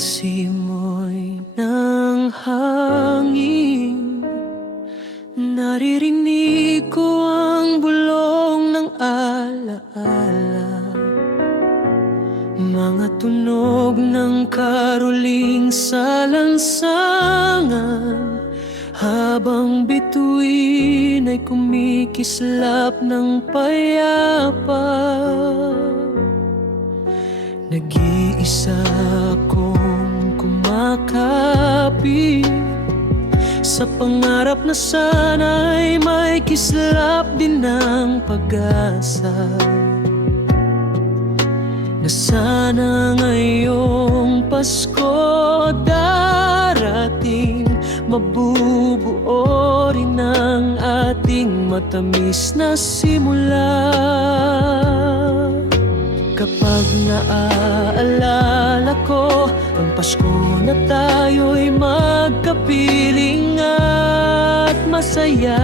simoy ng hangin, naririnig ko ang bulong ng alaala, mga tunog ng karuling sa lansangan, habang bituin ay kumikislap ng payapa. Nag-iisa akong kumakapit sa pangarap na sana'y may kislap din ng pag-asa, na sana ngayong Pasko darating, mabubuo rin ang ating matamis na simula. Kapag naaalala ko ang Pasko na tayo'y magkapiling at masaya,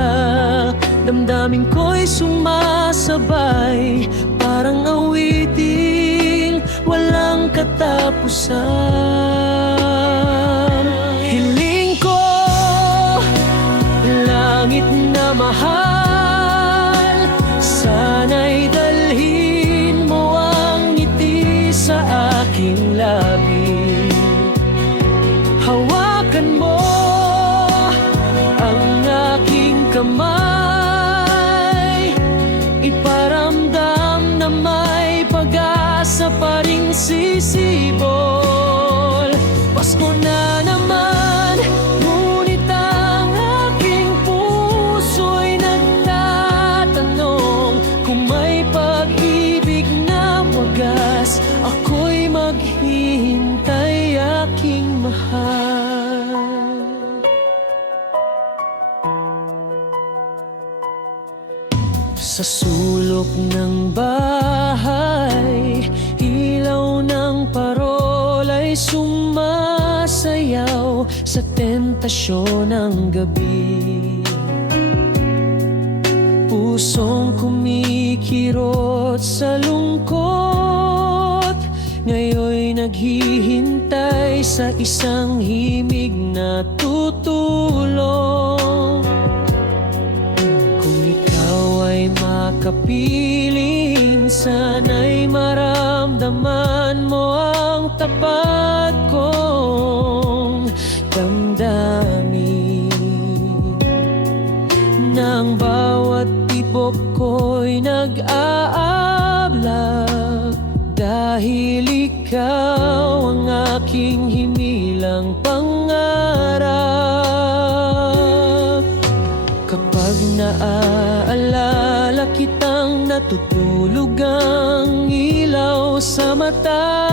damdamin ko'y sumasabay, parang awiting walang katapusan. Hiling ko, langit na mahal, sana'y dalhin mo ang ngiti sa aking labi. Hawakan mo ang aking kamay, iparamdam na may pag-asa pa ring sisibol. Pasko na naman, ngunit ang aking puso'y nagtatanong kung may pag-ibig na wagas, ako'y maghihintay, aking mahal. Sa sulok ng bahay, ilaw ng parol ay sumasayaw sa tentasyon ng gabi. Pusong kumikirot sa lungkot, ngayon'y naghihintay sa isang himig na tutulong. Kung ikaw ay makapiling, sana'y maramdaman mo ang tapat kong damdamin. Nang bawat tibok ko'y nag-aablag, dahil ikaw ang aking himilang pangarap. Kapag naaalala kitang natutulog ang ilaw sa mata,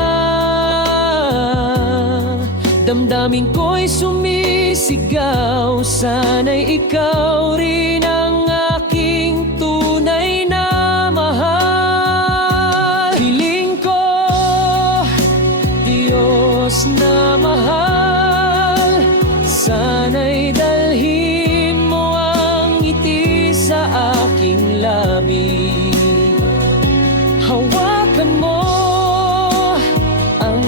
damdamin ko'y sumisigaw, sana'y ikaw rin ang aking tunay na mahal. Hiling ko, Diyos na mahal, sana'y dalhin mo ang ngiti sa aking labi. Hawakan mo ang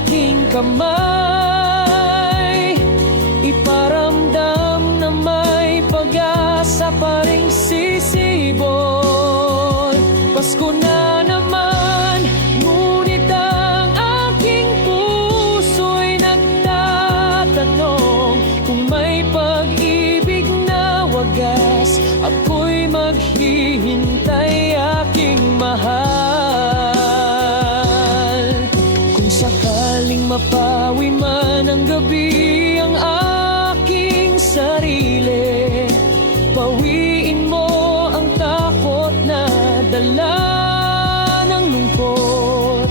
aking kamay, iparamdam na may pag-asa pa ring sisibol. Pasko na naman, ngunit ang aking puso'y nagtatanong kung may pag-ibig na wagas, ako'y maghihintay, aking mahal. Kung sakaling mapawi man ang gabi ang aking sarili, pawiin mo ang takot na dala ng lungkot.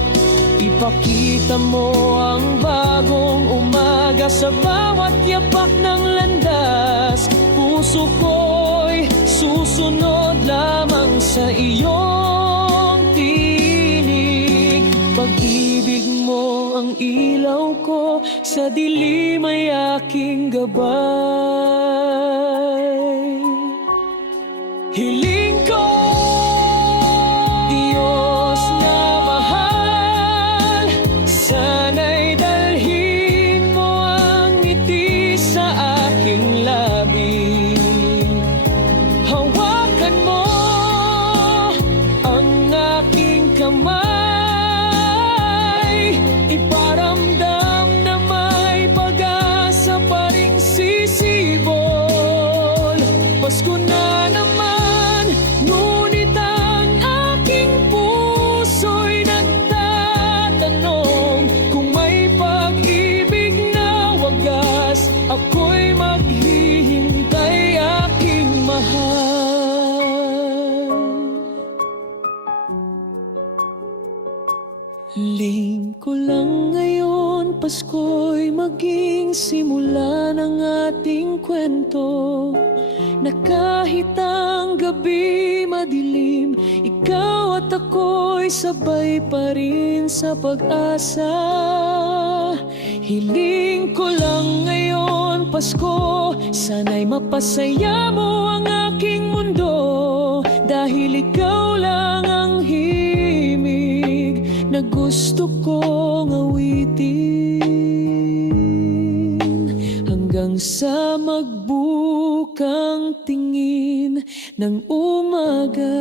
Ipakita mo ang bagong umaga sa bawat yapak ng landas. Puso ko'y susunod lamang sa iyong tinig. Pag-ibig mo ang ilaw ko, sa dilim ay aking gabay. Hiling ko, Diyos na mahal, sana'y dalhin ko'y maging simula ng ating kwento, na kahit ang gabi madilim, ikaw at ako'y sabay pa rin sa pag-asa. Hiling ko lang ngayon Pasko, sana'y mapasaya mo ang aking mundo, dahil ikaw lang ang himig na gusto kong awitin, hanggang sa magbukang tingin ng umaga.